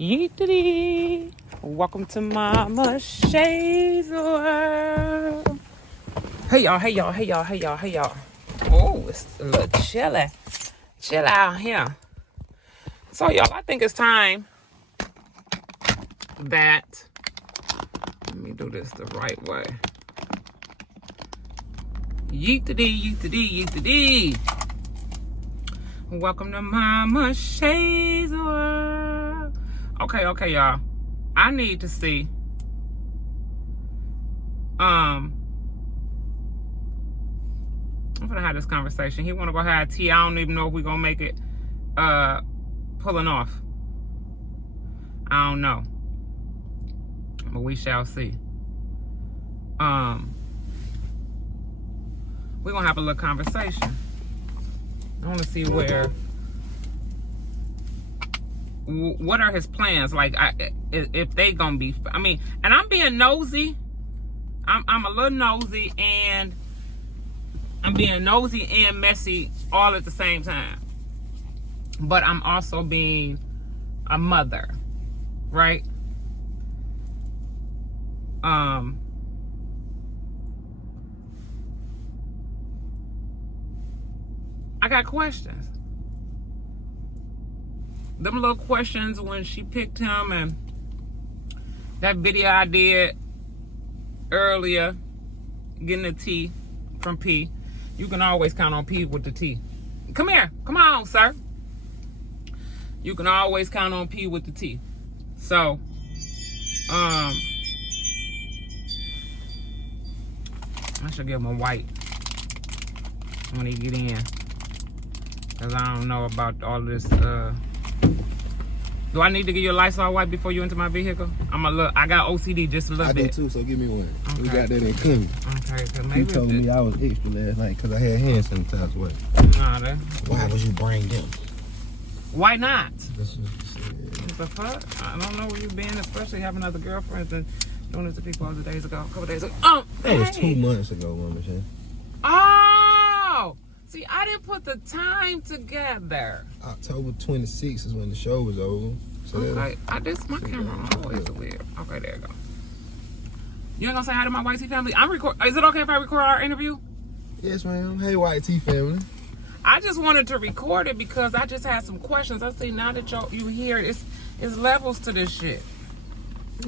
Yeetity. Welcome to Mama Shay's world. Hey y'all. Oh, it's a little chilly. Chill out here. So y'all, I think it's time that, let me do this the right way. Yeetity. Welcome to Mama Shay's world. Okay, y'all. I need to see. I'm gonna have this conversation. He wanna go have tea. I don't even know if we're gonna make it pulling off. I don't know. But we shall see. We're gonna have a little conversation. I wanna see what are his plans? Like, if they gonna be, and I'm being nosy. I'm a little nosy, and I'm being nosy and messy all at the same time. But I'm also being a mother, right? I got questions. Them little questions when she picked him, and that video I did earlier, getting the tea from P. You can always count on P with the tea. Come here. Come on, sir. You can always count on P with the tea. So, I should give him a white when he get in. Because I don't know about all this. Do I need to give you a Lysol wipe before you enter my vehicle? I got OCD just a little bit. I do too, so give me one. Okay. We got that in common. Okay, so maybe You told me I was extra last night because I had hand sanitizer with. Nah, Why would you bring them? why not? That's what you said. What the fuck? I don't know where you been, especially having other girlfriends and doing it to people a couple days ago. That was 2 months ago, Mama Shay. Oh! See, I didn't put the time together. October 26th is when the show was over. So Okay, my camera always weird. Okay, there you go. You ain't gonna say hi to my white tea family? Is it okay if I record our interview? Yes, ma'am. Hey, White Tea family. I just wanted to record it because I just had some questions. I see now that you here, it's levels to this shit.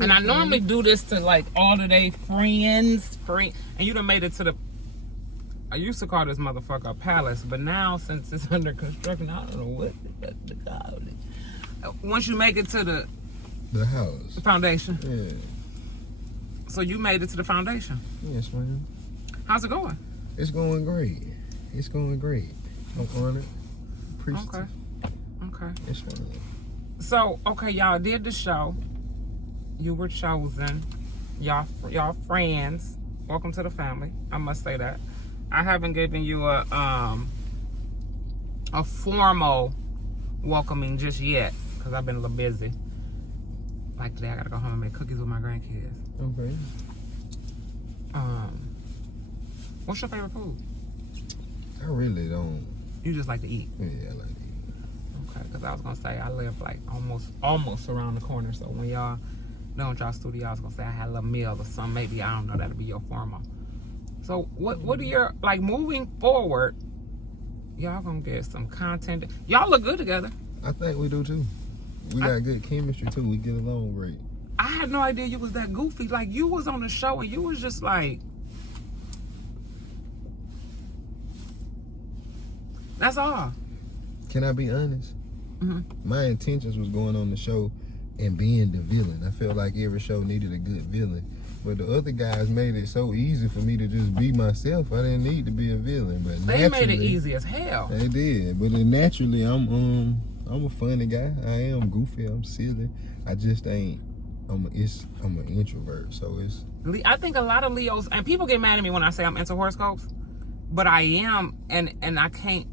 And I normally do this to like all of they friends, and you done made it to the, I used to call this motherfucker a palace, but now since it's under construction, I don't know what to call it. Once you make it to the house. Foundation. Yeah. So you made it to the foundation. Yes, ma'am. How's it going? It's going great. I'm on it. Appreciate Okay. It's fine. So, okay, y'all did the show. You were chosen. Y'all friends. Welcome to the family. I must say that. I haven't given you a formal welcoming just yet because I've been a little busy. Like today, I gotta go home and make cookies with my grandkids. Okay. What's your favorite food? I really don't. You just like to eat. Yeah, I like to eat. Okay, because I was gonna say I live like almost around the corner. So when y'all don't y'all studio, I was gonna say I had a little meal or something. Maybe, I don't know, that'll be your formal. So what are your, like, moving forward, y'all gonna get some content. Y'all look good together. I think we do too. We got good chemistry too. We get along great. I had no idea you was that goofy. Like, you was on the show and you was just like, that's all. Can I be honest? Mm-hmm. My intentions was going on the show and being the villain. I felt like every show needed a good villain. But the other guys made it so easy for me to just be myself. I didn't need to be a villain. But they made it easy as hell. They did. But then naturally, I'm a funny guy. I am goofy. I'm silly. I just ain't. I'm an introvert. So it's. I think a lot of Leos, and people get mad at me when I say I'm into horoscopes, but I am, and I can't.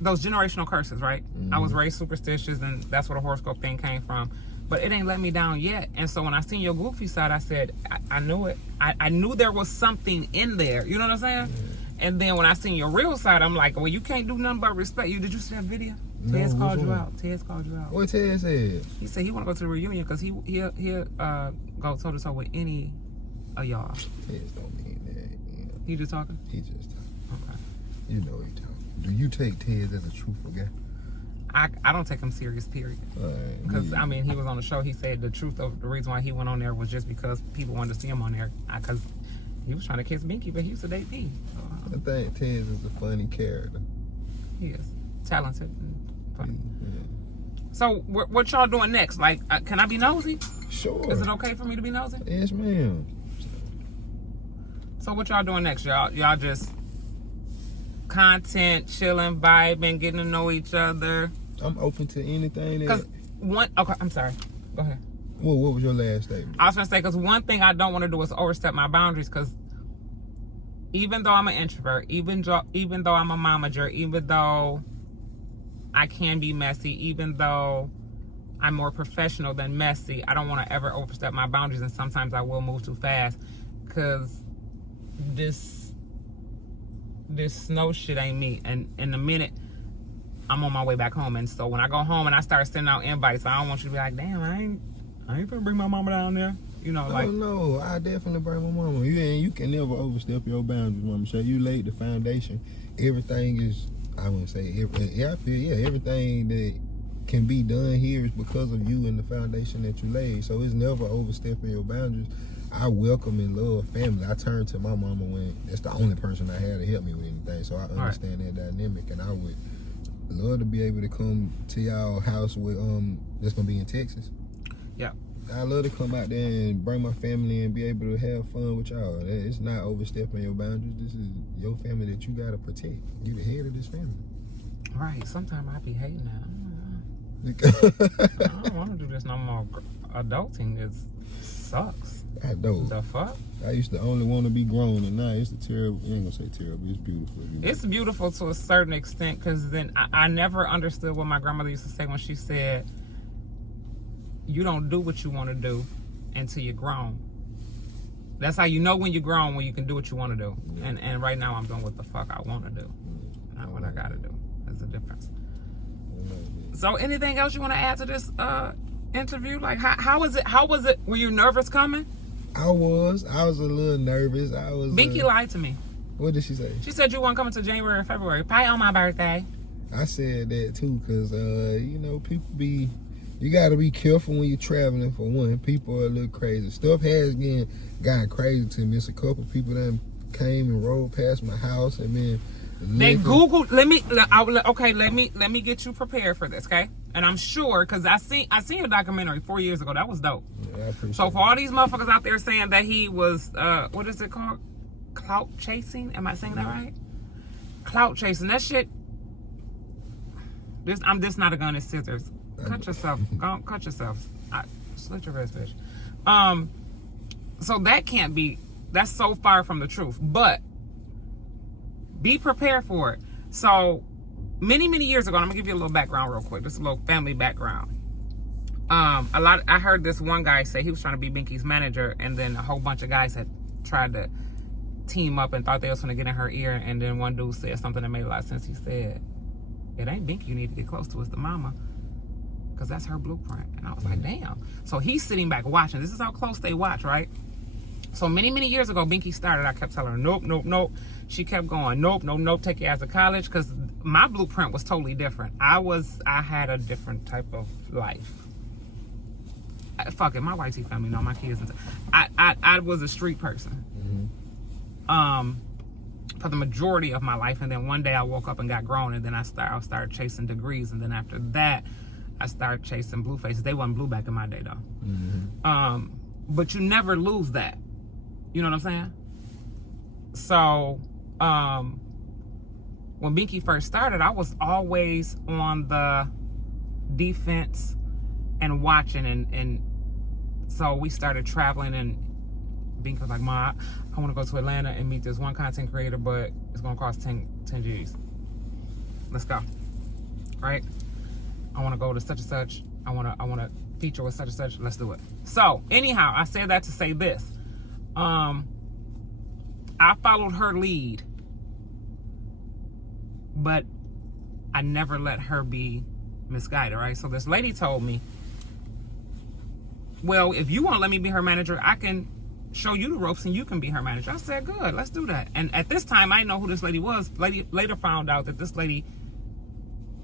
Those generational curses, right? Mm-hmm. I was raised superstitious, and that's where the horoscope thing came from. But it ain't let me down yet. And so when I seen your goofy side, I said, I knew it. I knew there was something in there. You know what I'm saying? And then when I seen your real side, I'm like, well, you can't do nothing but respect you. Did you see that video? No, Ted's called you one? out. Ted's called you out. What Ted said? He said he want to go to the reunion because he'll go toe to toe with any of y'all. Ted don't mean that. Yeah. He just talking? He just talking. Okay. You know he talking. Do you take Ted as a truthful guy? I don't take him serious, period. Because, I mean, he was on the show. He said the truth of the reason why he went on there was just because people wanted to see him on there. Because he was trying to kiss Binky, but he used to date P. I think Ted is a funny character. He is. Talented and funny. Yeah. So, what y'all doing next? Like, can I be nosy? Sure. Is it okay for me to be nosy? Yes, ma'am. So, what y'all doing next, y'all? Y'all just content, chilling, vibing, getting to know each other? I'm open to anything that... Because okay, I'm sorry. Go ahead. Well, what was your last statement? I was going to say, because one thing I don't want to do is overstep my boundaries, because even though I'm an introvert, even though I'm a momager, even though I can be messy, even though I'm more professional than messy, I don't want to ever overstep my boundaries, and sometimes I will move too fast, because this snow shit ain't me. And in a minute, I'm on my way back home, and so when I go home and I start sending out invites, I don't want you to be like, damn, I ain't gonna bring my mama down there. You know, like... No, I definitely bring my mama. You can never overstep your boundaries, Mama Shay. You laid the foundation. Everything is, I wouldn't say, everything that can be done here is because of you and the foundation that you laid. So it's never overstepping your boundaries. I welcome and love family. I turn to my mama when that's the only person I had to help me with anything. So I understand that dynamic, and I would love to be able to come to y'all house with that's gonna be in Texas. Yeah. I love to come out there and bring my family and be able to have fun with y'all. It's not overstepping your boundaries. This is your family that you gotta protect. You the head of this family. Right. Sometimes I be hating that. I don't want to do this no more. Adulting sucks. I don't. The fuck? I used to only want to be grown, and now it's terrible. I ain't gonna say terrible. It's beautiful. It's beautiful to a certain extent, because then I never understood what my grandmother used to say when she said, you don't do what you want to do until you're grown. That's how you know when you're grown, when you can do what you want to do. Yeah. And right now I'm doing what the fuck I want to do, not what I gotta do. There's a difference. So anything else you want to add to this interview? Like, how was it? Were you nervous coming? I was a little nervous. Binky lied to me. What did she say? She said you weren't coming to January or February, probably on my birthday. I said that too, because people you gotta be careful when you're traveling. For one, people are a little crazy. Stuff has gotten crazy to me. It's a couple people that came and rode past my house, and then they Googled. Let me get you prepared for this, okay? And I'm sure, because I seen a documentary 4 years ago. That was dope. Yeah, I appreciate so for all these motherfuckers out there saying that he was what is it called? Clout chasing? Am I saying that right? Clout chasing. That shit. I'm this not a gun, it's scissors. Cut yourself. Go cut yourself. Slit your wrist, bitch. So that can't be. That's so far from the truth. But be prepared for it. So many years ago, I'm gonna give you a little background real quick. Just a little family background. I heard this one guy say he was trying to be Binky's manager, and then a whole bunch of guys had tried to team up and thought they was gonna get in her ear, and then one dude said something that made a lot of sense. He said, "It ain't Binky you need to get close to, it's the mama, because that's her blueprint." And I was like, damn. So he's sitting back watching. This is how close they watch, right? So many years ago, Binky started. I kept telling her, nope. She kept going, nope, take your ass to college, because my blueprint was totally different. I had a different type of life. Fuck it, my white family know, my kids. I was a street person. For the majority of my life, and then one day I woke up and got grown, and then I started chasing degrees, and then after that, I started chasing blue faces. They wasn't blue back in my day though. But you never lose that. You know what I'm saying? So, when Binky first started, I was always on the defense and watching, and so we started traveling, and Binky was like, "Ma, I want to go to Atlanta and meet this one content creator, but it's gonna cost 10 G's. Let's go, right? I want to go to such and such. I want to feature with such and such. Let's do it." So anyhow, I say that to say this. I followed her lead but I never let her be misguided, right? So this lady told me, well, if you won't let me be her manager, I can show you the ropes and you can be her manager. I said, good, let's do that. And at this time, I didn't know who this lady was. Later found out that this lady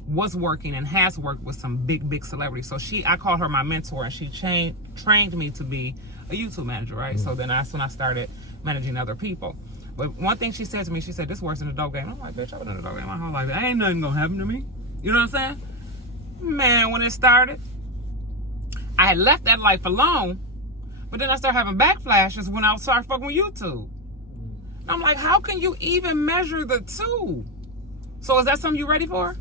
was working and has worked with some big celebrities. So I call her my mentor, and she trained me to be a YouTube manager, right? So then that's when I started managing other people. But one thing she said to me, she said, this works in the dope game. I'm like, bitch, I've been in the dope game my whole life. Ain't nothing gonna happen to me. You know what I'm saying? Man, when it started, I had left that life alone, but then I started having backflashes when I started fucking with YouTube. And I'm like, how can you even measure the two? So is that something you ready for?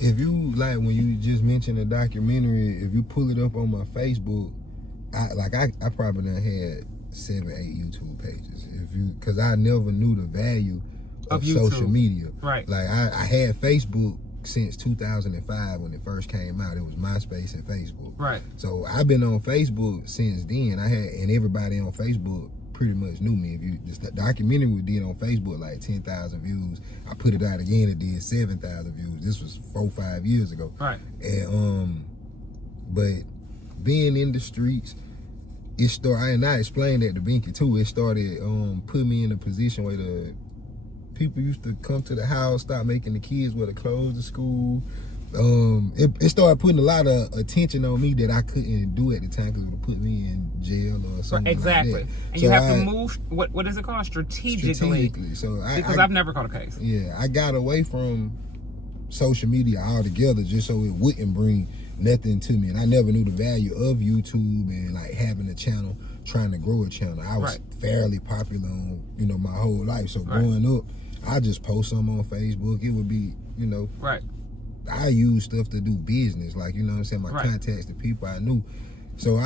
If you, like, when you just mentioned the documentary, if you pull it up on my Facebook, I probably done had 7, 8 YouTube pages. Because I never knew the value of social media. Right. Like, I had Facebook since 2005 when it first came out. It was MySpace and Facebook. Right. So I've been on Facebook since then. And everybody on Facebook pretty much knew me. The documentary we did on Facebook, like 10,000 views. I put it out again, it did 7,000 views. This was 4-5 years ago. Right. And but being in the streets, it started, and I explained that to Binky too. It started putting me in a position where the people used to come to the house, stop making the kids wear the clothes to school. It started putting a lot of attention on me that I couldn't do at the time because it would put me in jail or something. Exactly. Like that. And you have to move, what is it called? Strategically. So because I've never caught a case. Yeah, I got away from social media altogether just so it wouldn't bring nothing to me. And I never knew the value of YouTube and like having a channel, trying to grow a channel. I was fairly popular on, my whole life. So growing up, I just post something on Facebook. It would be, Right. I use stuff to do business, like, you know what I'm saying, my contacts to people I knew. So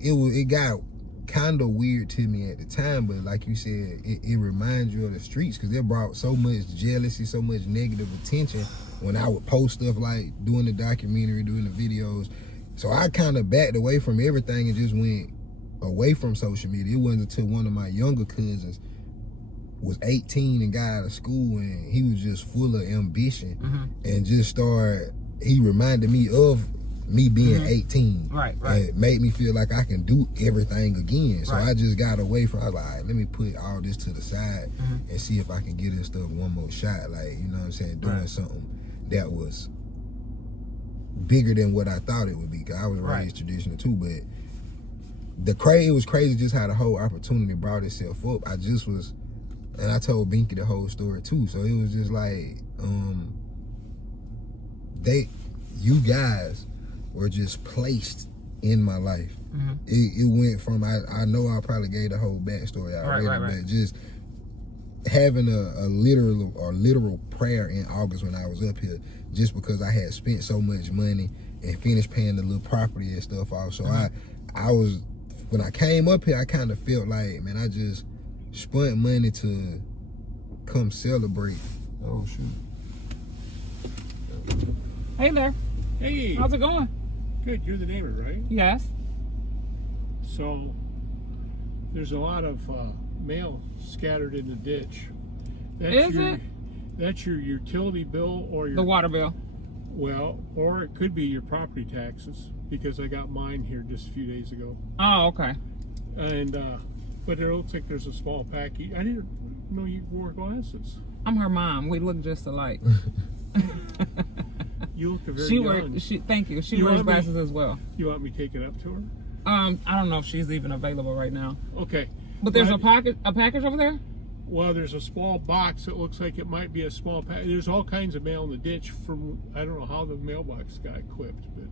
it got kind of weird to me at the time, but like you said, it reminds you of the streets because it brought so much jealousy, so much negative attention when I would post stuff like doing the documentary, doing the videos. So I kind of backed away from everything and just went away from social media. It wasn't until one of my younger cousins was 18 and got out of school, and he was just full of ambition and just he reminded me of me being 18. Right. And it made me feel like I can do everything again. So I just got away from, I was like, all right, let me put all this to the side and see if I can get this stuff one more shot. Like, you know what I'm saying? Doing something that was bigger than what I thought it would be. Cause I was raised traditional too, but it was crazy just how the whole opportunity brought itself up. And I told Binky the whole story too. So it was just like, you guys were just placed in my life. It went from, I know I probably gave the whole backstory already, but just having a literal prayer in August when I was up here, just because I had spent so much money and finished paying the little property and stuff off. So when I came up here, I kind of felt like, man, I just spent money to come celebrate. Oh shoot. Hey there. Hey. How's it going? Good. You're the neighbor, right? Yes. So there's a lot of mail scattered in the ditch. That's your utility bill or the water bill. Well, or it could be your property taxes, because I got mine here just a few days ago. Oh, okay. And but it looks like there's a small package. I didn't know you wore glasses. I'm her mom. We look just alike. You look very young. Thank you. She wears glasses as well. You want me to take it up to her? I don't know if she's even available right now. Okay. But there's a package over there? Well, there's a small box that looks like it might be a small package. There's all kinds of mail in the ditch from, I don't know how the mailbox got equipped, but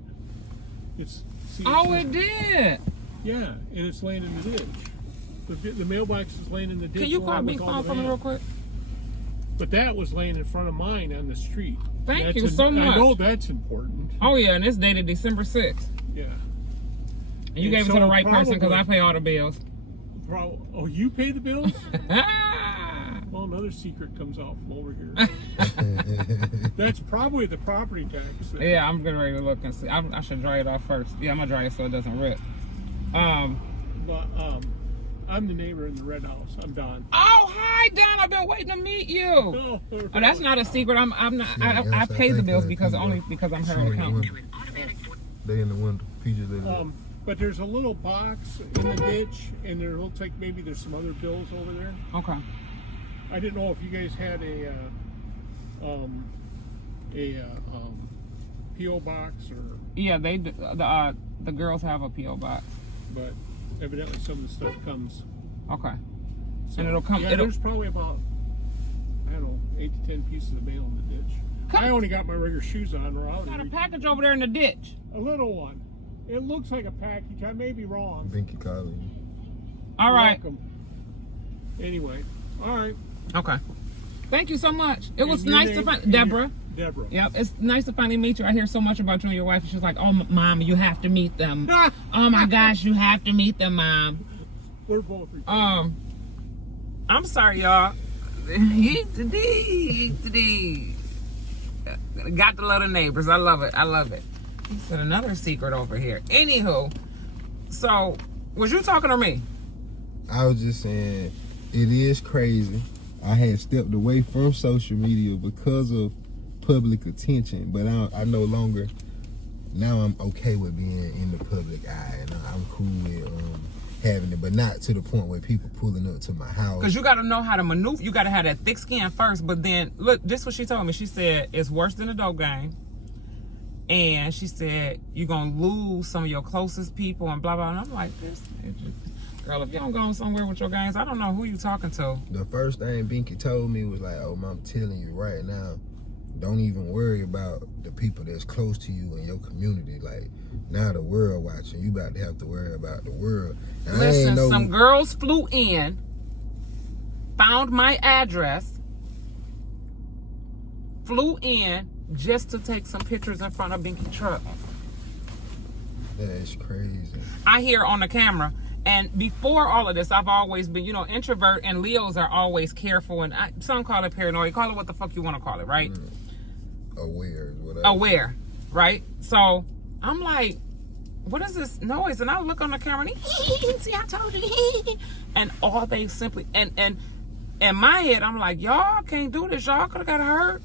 it did. Yeah, and it's laying in the ditch. The mailbox is laying in the ditch. Can you call me phone for me real quick? But that was laying in front of mine on the street. Thank you so much. I know that's important. Oh yeah, and it's dated December 6th. Yeah. And you gave it to the right person because I pay all the bills. Oh, you pay the bills? Well, another secret comes out from over here. That's probably the property tax. Yeah, I'm getting ready to look and see. I should dry it off first. Yeah, I'm gonna dry it so it doesn't rip. I'm the neighbor in the red house. I'm Don. Oh, hi, Don. I've been waiting to meet you. Oh, Oh, that's not a secret. I'm not. I pay the bills because I'm her accountant. They in the window. PJ, but there's a little box in the ditch, and there looks like maybe there's some other bills over there. Okay. I didn't know if you guys had a PO box or. Yeah, they do. The girls have a PO box. But evidently some of the stuff comes. Okay. So, And it'll come. Yeah, there's probably about, I don't know, 8 to 10 pieces of mail in the ditch. I only got my regular shoes on. Or Got a package over there in the ditch. A little one. It looks like a package. I may be wrong. Binky calling. All right. Welcome. Anyway, all right. Okay. Thank you so much. It was your nice name- to find Deborah. Deborah. Yep, it's nice to finally meet you. I hear so much about you and your wife. And she's like, "Oh, Mom, you have to meet them. Oh my gosh, you have to meet them, Mom." We're both retarded. I'm sorry, y'all. Got to love the neighbors. I love it. I love it. He said another secret over here. Anywho, so was you talking to me? I was just saying, it is crazy. I had stepped away from social media because of public attention, but I no longer. Now I'm okay with being in the public eye, and I'm cool with having it, but not to the point where people pulling up to my house. Because you got to know how to maneuver. You got to have that thick skin first. But then, look, this is what she told me. She said, it's worse than a dope game. And she said, you're going to lose some of your closest people and blah, blah. And I'm like, girl, if you don't go somewhere with your gangs, I don't know who you talking to. The first thing Binky told me was like, oh, I'm telling you right now, don't even worry about the people that's close to you in your community. Like, now the world watching, you about to have to worry about the world. Now, Listen, some girls flew in, found my address, flew in just to take some pictures in front of Binky truck. That's crazy. I hear on the camera. And before all of this, I've always been, introvert, and Leos are always careful. And some call it paranoid. Call it what the fuck you want to call it, right? Aware, whatever. Aware, right? So I'm like, what is this noise? And I look on the camera and see, I told you. And all they simply, and in my head, I'm like, y'all can't do this. Y'all could have got hurt.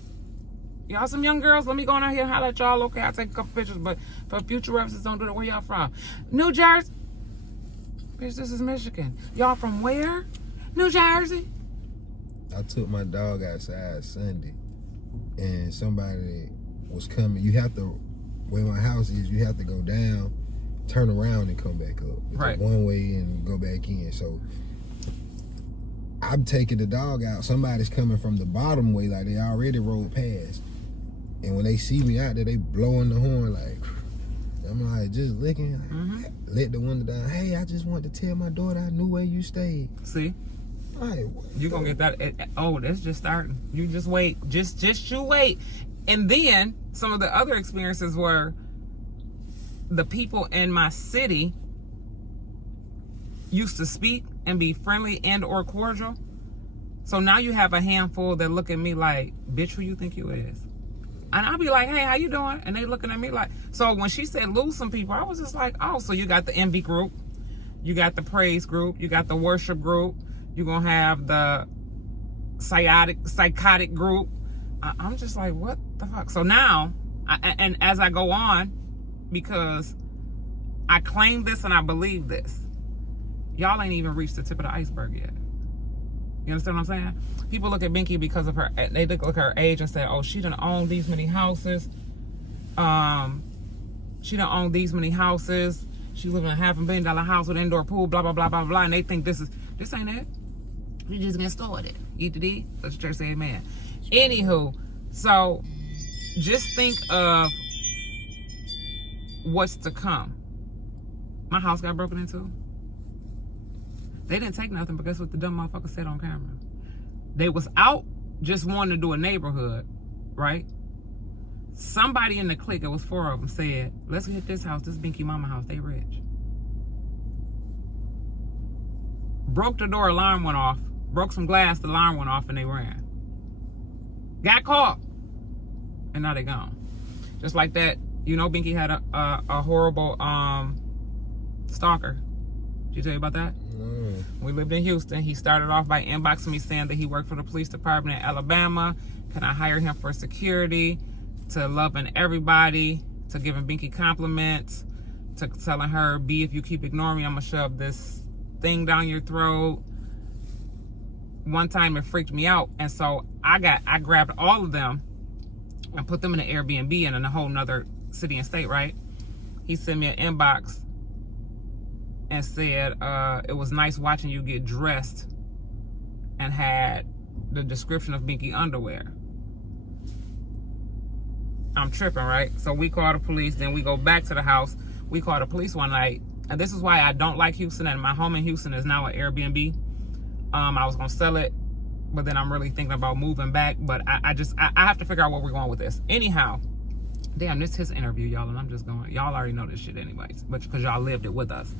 Y'all some young girls. Let me go out here and holler at y'all. Okay, I'll take a couple pictures, but for future references, don't do it. Where y'all from? New Jersey. Bitch, this is Michigan. Y'all from where? New Jersey. I took my dog outside Sunday, and somebody was coming. You have to, where my house is, you have to go down, turn around, and come back up. It's Right. one way and go back in. So I'm taking the dog out. Somebody's coming from the bottom way, like they already rolled past. And when they see me out there, they blowing the horn like. I'm like, just licking, let the window down. Hey, I just want to tell my daughter I knew where you stayed. See? Like, You gonna get that? Oh, that's just starting. You just wait. Just you wait. And then some of the other experiences were the people in my city used to speak and be friendly and or cordial. So now you have a handful that look at me like, bitch, who you think you is? And I'll be like, hey, how you doing? And they looking at me like, so when she said lose some people, I was just like, oh, so you got the envy group, you got the praise group, you got the worship group, you're going to have the psychotic group. I'm just like, what the fuck? So now, and as I go on, because I claim this and I believe this, y'all ain't even reached the tip of the iceberg yet. You understand what I'm saying? People look at Binky because of her, they look at her age and say, oh, she done owned these many houses. She done owned these many houses. She live in a $500 million house with indoor pool, blah, blah, blah, blah, blah. And they think this ain't it. We just getting started. Eat the D. Let the church say amen. Anywho, so just think of what's to come. My house got broken into. They didn't take nothing, but guess what the dumb motherfucker said on camera? They was out just wanting to do a neighborhood, right? Somebody in the clique, it was 4 of them, said, let's hit this house, this Binky mama house, they rich. Broke the door, alarm went off. Broke some glass, the alarm went off, and they ran. Got caught. And now they gone. Just like that, Binky had a horrible stalker. Did he tell you about that? No. We lived in Houston. He started off by inboxing me saying that he worked for the police department in Alabama. Can I hire him for security, to loving everybody, to giving Binky compliments, to telling her, B, if you keep ignoring me, I'm going to shove this thing down your throat. One time it freaked me out. And so I grabbed all of them and put them in an Airbnb in a whole nother city and state, right? He sent me an inbox and said, it was nice watching you get dressed, and had the description of Binky underwear. I'm tripping, right? So we call the police, then we go back to the house. We call the police one night, and this is why I don't like Houston, and my home in Houston is now an Airbnb. I was gonna sell it, but then I'm really thinking about moving back, but I have to figure out where we're going with this. Anyhow, damn, this is his interview, y'all, and I'm just going, y'all already know this shit anyways, but because y'all lived it with us.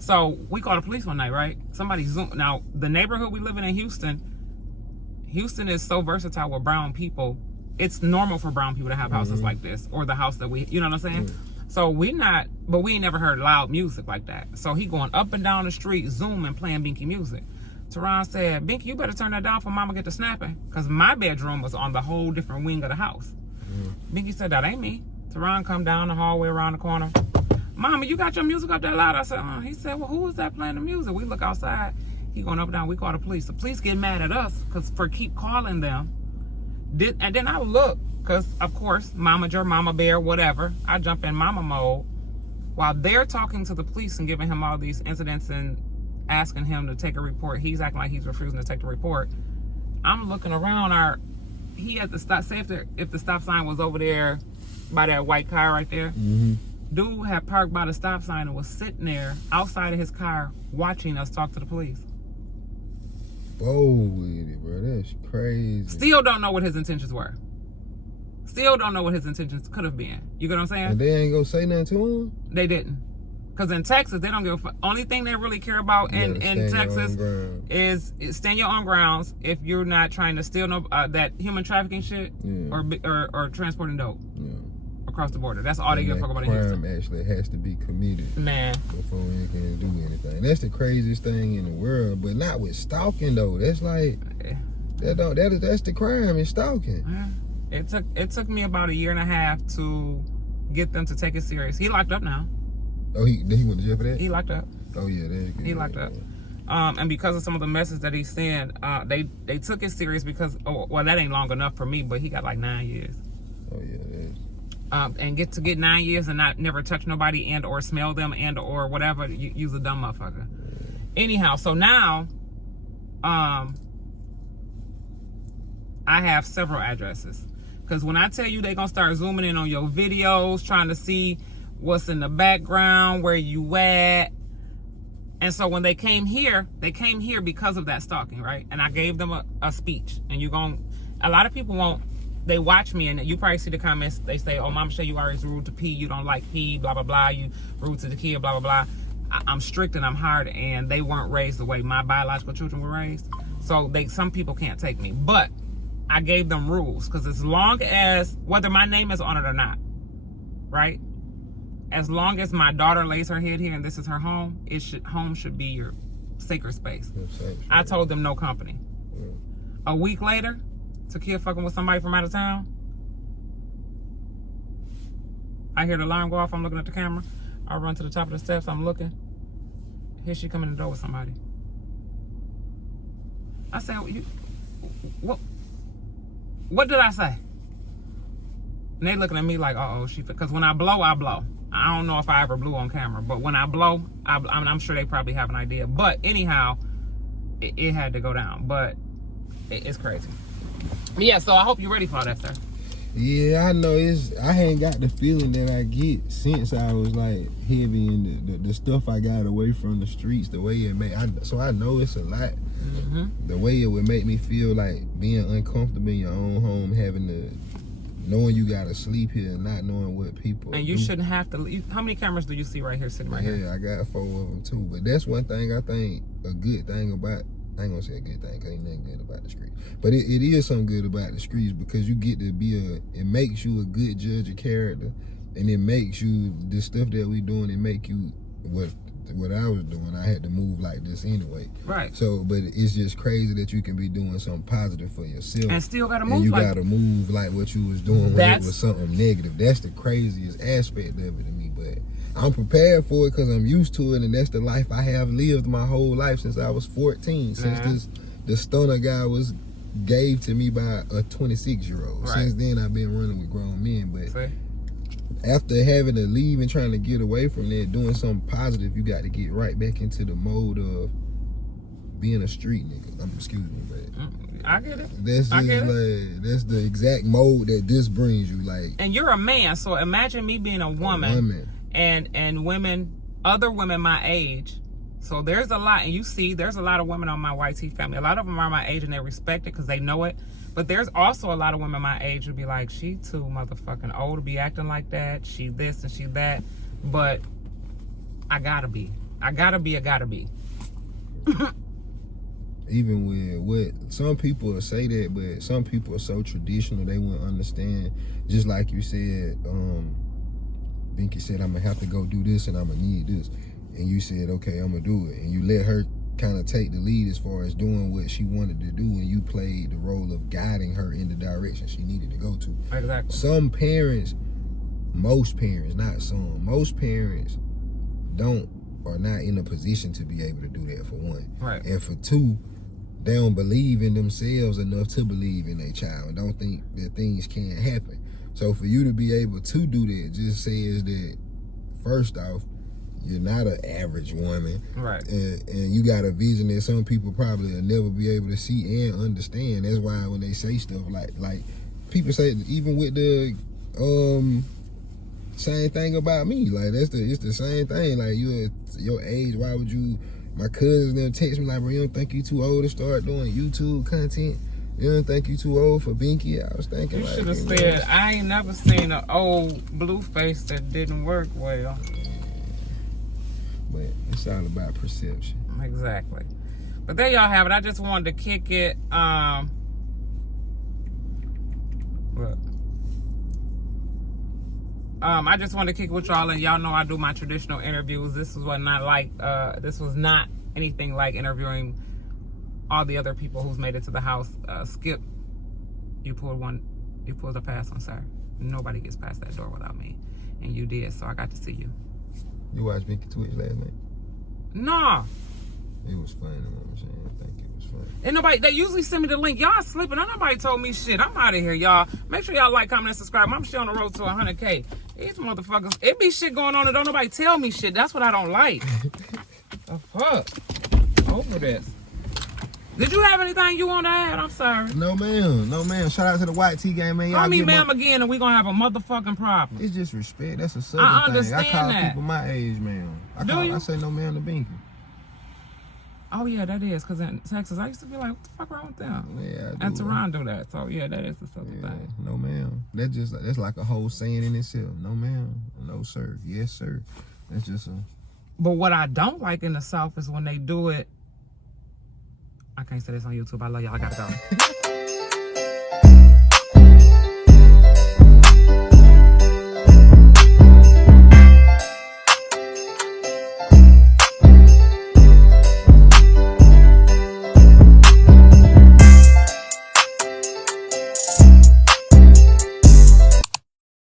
So we called the police one night, right? Somebody zoomed. Now, the neighborhood we live in Houston is so versatile with brown people. It's normal for brown people to have houses like this, or the house that we, you know what I'm saying? So we ain't never heard loud music like that. So he going up and down the street, zooming, playing Binky music. Teron said, Binky, you better turn that down for mama get to snapping. Because my bedroom was on the whole different wing of the house. Binky said, that ain't me. Teron come down the hallway around the corner. Mama, you got your music up that loud? I said, He said, well, who is that playing the music? We look outside. He going up and down. We call the police. The police get mad at us because for keep calling them. And then I look, because, of course, mama bear, whatever. I jump in mama mode while they're talking to the police and giving him all these incidents and asking him to take a report. He's acting like he's refusing to take the report. I'm looking around. He had to stop. Say if the stop sign was over there by that white car right there. Dude had parked by the stop sign and was sitting there outside of his car watching us talk to the police. Whoa with it, bro. That's crazy. Still don't know what his intentions were. Still don't know what his intentions could have been. You get what I'm saying? And they ain't gonna say nothing to him? They didn't. Because in Texas, they don't give a fuck. Only thing they really care about in Texas is stand your own grounds if you're not trying to steal that human trafficking shit or transporting dope. Across the border. That's all they give a fuck about in Houston. Crime actually has to be committed, man, before we can do anything. That's the craziest thing in the world. But not with stalking though. That's like that's the crime is stalking. It took me about 1.5 years to get them to take it serious. He locked up now. Oh, he went to jail for that? He locked up. Oh yeah, he locked up. And because of some of the messages that he sent, they took it serious because that ain't long enough for me, but he got like 9 years. Oh yeah, that is. And get 9 years and never touch nobody and or smell them and or whatever, you's a dumb motherfucker. Anyhow, so now I have several addresses, because when I tell you they're gonna start zooming in on your videos, trying to see what's in the background, where you at. And so when they came here because of that stalking, right? And I gave them a speech. And a lot of people won't. They watch me, and you probably see the comments. They say, oh, Mama Shay, you always rude to P. You don't like P, blah, blah, blah. You rude to the kid, blah, blah, blah. I'm strict and I'm hard, and they weren't raised the way my biological children were raised. So some people can't take me. But I gave them rules, because as long as, whether my name is on it or not, right? As long as my daughter lays her head here and this is her home, home should be your sacred space. I told them no company. A week later, Takia fucking with somebody from out of town. I hear the alarm go off. I'm looking at the camera. I run to the top of the steps. I'm looking. Here she come in the door with somebody. I said, what did I say? And they looking at me like, uh-oh, because when I blow, I blow. I don't know if I ever blew on camera, but when I blow, I'm sure they probably have an idea. But anyhow, it had to go down. But it's crazy. But yeah, so I hope you're ready for that, sir. Yeah, I know. I ain't got the feeling that I get since I was like heavy in the stuff I got away from the streets. The way it made, so I know it's a lot. The way it would make me feel like being uncomfortable in your own home, knowing you gotta sleep here and not knowing what people. And you shouldn't have to. How many cameras do you see right here, sitting right here? Yeah, I got 4 of them too. But that's one thing I think a good thing about. I ain't gonna say a good thing, cause ain't nothing good about the streets. But it is something good about the streets, because you get to it makes you a good judge of character, and it makes you, the stuff that we doing, it make you, what I was doing, I had to move like this anyway. Right. So, but it's just crazy that you can be doing something positive for yourself And still gotta move and you like gotta move like what you was doing when it was something negative. That's the craziest aspect of it to me. But I'm prepared for it because I'm used to it, and that's the life I have lived my whole life since I was 14. Since the stunner guy was gave to me by a 26-year-old. Right. Since then, I've been running with grown men. But See? after having to leave and trying to get away from that, doing something positive, you got to get right back into the mode of being a street nigga. Excuse me, but I get it. that's just like that's the exact mode that this brings you. Like, and you're a man, so imagine me being a woman. And women, other women my age. So there's a lot, and you see, there's a lot of women on my YT family. A lot of them are my age, and they respect it because they know it. But there's also a lot of women my age who be like, she too motherfucking old to be acting like that. She this and she that. But I gotta be. even with what some people will say that, but some people are so traditional they wouldn't understand. Just like you said, Binky said, I'm gonna have to go do this and I'm gonna need this. And you said, okay, I'm gonna do it. And you let her kind of take the lead as far as doing what she wanted to do, and you played the role of guiding her in the direction she needed to go to. Exactly. Some parents, most parents, not some, most parents are not in a position to be able to do that, for one. Right. And for two, they don't believe in themselves enough to believe in their child and don't think that things can't happen. So for you to be able to do that just says that, first off, you're not an average woman. Right. And you got a vision that some people probably will never be able to see and understand. That's why when they say stuff like people say, even with the same thing about me, like it's the same thing. Like, you at your age, why would you? My cousins, they'll text me like, bro, you don't think you too old to start doing YouTube content? You don't think you too old for Binky? I was thinking, You like, should have said, I ain't never seen an old blue face that didn't work well. But it's all about perception. Exactly. But there y'all have it. I just wanted to kick it. Look. I just wanted to kick it with y'all, and y'all know I do my traditional interviews. This was this was not anything like interviewing all the other people who's made it to the house. Skip, you pulled a fast one, sir. Nobody gets past that door without me. And you did, so I got to see you. You watched Binky Twitch last night? Nah. It was funny, I'm saying. I think it was funny. And they usually send me the link. Y'all sleeping. Nobody told me shit. I'm out of here, y'all. Make sure y'all like, comment, and subscribe. I'm shit on the road to 100K. These motherfuckers, it be shit going on and don't nobody tell me shit. That's what I don't like. The fuck? Over this. Did you have anything you want to add? I'm sorry. No, ma'am. Shout out to the White T game, man. Call me ma'am again and we gonna have a motherfucking problem. It's just respect. That's a southern I thing. understand I call that. people my age, ma'am. I say no ma'am to Binky. Oh yeah, that is, because in Texas I used to be like, what the fuck wrong with them? Yeah, And Tehran do that. So yeah, that is the southern thing. No ma'am. That's like a whole saying in itself. No ma'am. No sir. Yes sir. That's just a. But what I don't like in the South is when they do it. I can't say this on YouTube. I love y'all. I gotta go.